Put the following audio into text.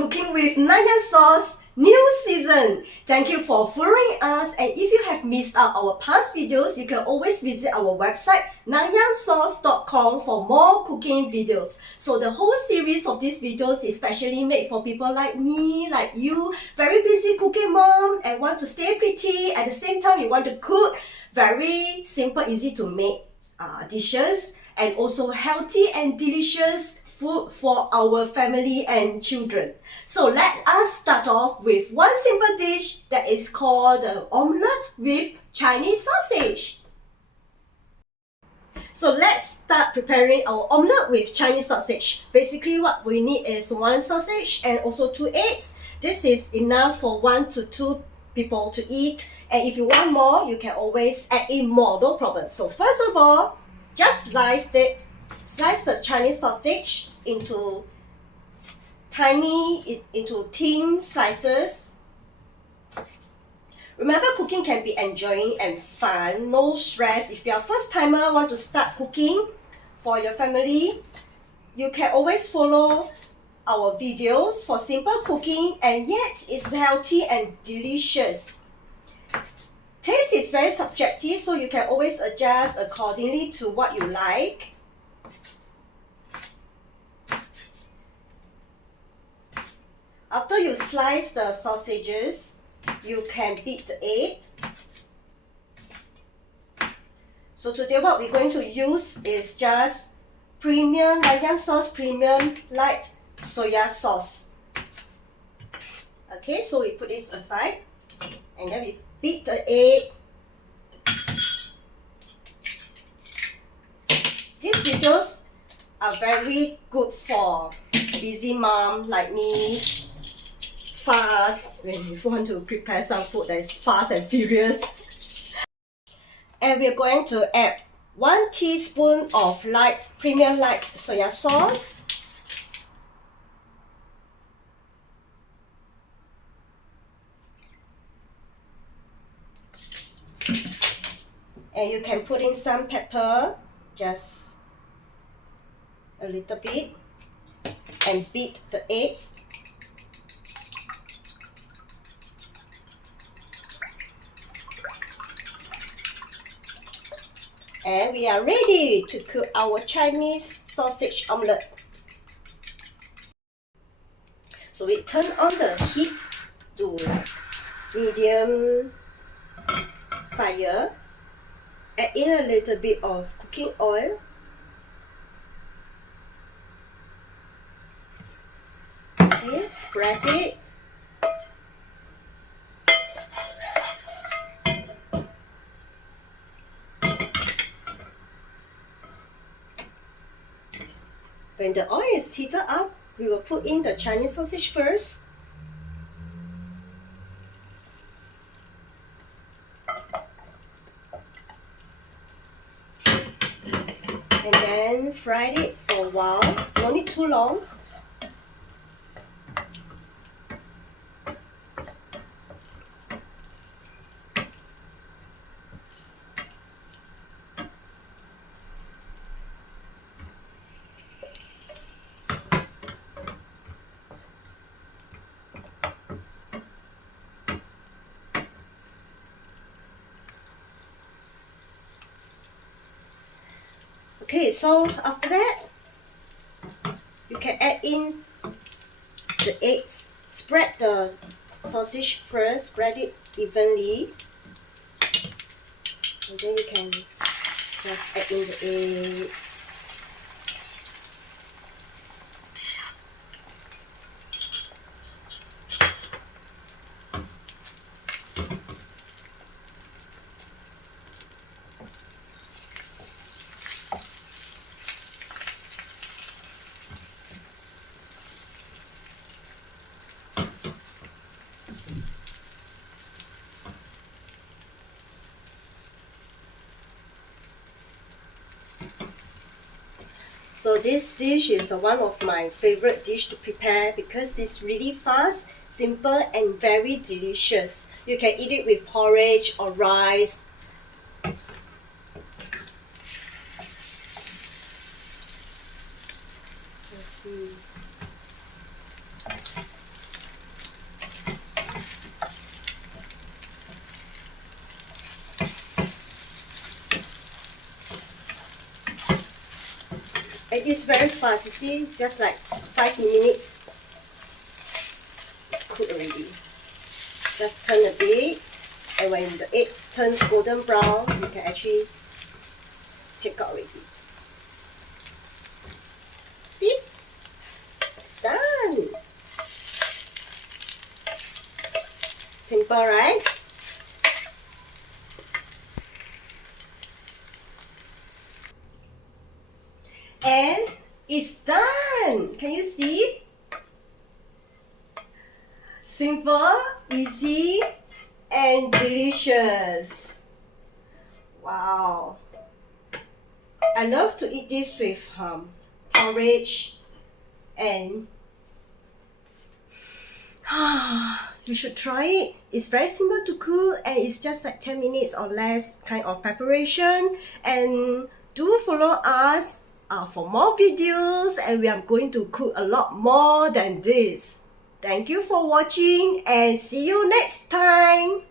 Cooking with Nanyang Sauce new season. Thank you for following us, and if you have missed out our past videos, you can always visit our website nanyangsauce.com for more cooking videos. So the whole series of these videos is specially made for people like me, like you, very busy cooking mom and want to stay pretty. At the same time, you want to cook very simple, easy to make dishes, and also healthy and delicious food for our family and children. So let us start off with one simple dish that is called the omelette with Chinese sausage. So let's start preparing our omelette with Chinese sausage. Basically what we need is one sausage and also 2 eggs. This is enough for 1 to 2 people to eat, and if you want more, you can always add in more, no problem. So first of all, just slice the Chinese sausage into thin slices. Remember, cooking can be enjoying and fun, no stress. If you are first timer, want to start cooking for your family, you can always follow our videos for simple cooking, and yet it's healthy and delicious. Taste is very subjective, so you can always adjust accordingly to what you like. After you slice the sausages, you can beat the egg. So today what we're going to use is just premium Nanyang Sauce Premium Light Soya Sauce. Okay, so we put this aside and then we beat the egg. These videos are very good for busy mom like me, fast, when you want to prepare some food that is fast and furious. And we're going to add 1 teaspoon of premium light soya sauce. And you can put in some pepper, just a little bit, and beat the eggs. And we are ready to cook our Chinese sausage omelette. So we turn on the heat to medium fire. Add in a little bit of cooking oil. Okay, spread it. When the oil is heated up, we will put in the Chinese sausage first. And then fry it for a while, no need too long. Okay, so after that, you can add in the eggs. Spread the sausage first, spread it evenly. And then you can just add in the eggs. So this dish is one of my favorite dish to prepare because it's really fast, simple and very delicious. You can eat it with porridge or rice. Let's see. And it's very fast, you see, it's just like 5 minutes. It's cooked already. Just turn a bit, and when the egg turns golden brown, you can actually take out already. See? It's done. Simple, right? And it's done. Can you see? Simple, easy, and delicious. Wow. I love to eat this with porridge, and you should try it. It's very simple to cook, and it's just like 10 minutes or less kind of preparation. And do follow us for more videos, and we are going to cook a lot more than this. Thank you for watching, and see you next time.